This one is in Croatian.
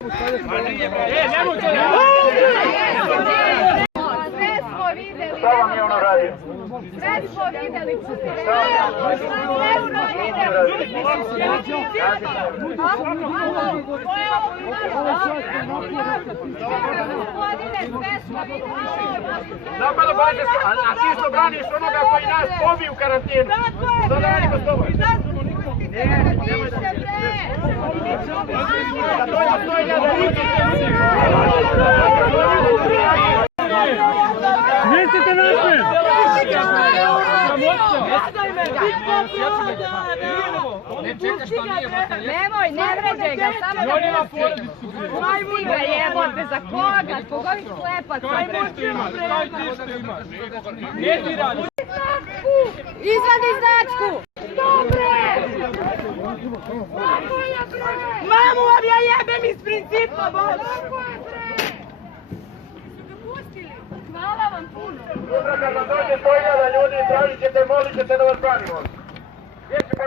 Šta vam je ono radio? Sve smo videli. Napada Bađeska, a ti što braniš onoga koji nas pobi u karantinu. Što da radimo s tobom? Nemoj da Nećete napred! Nemoj, ne vređaj ga, samo da pusti ga jebote, za koga? Zbog ovih slepaca. Izvadi značku! Dobre! Mamu vam ja jebem iz principa, bože! Hvala vam puno! Sutra kad vam dođe 100.000 ljudi, tražit ćete, molit ćete da vas branimo.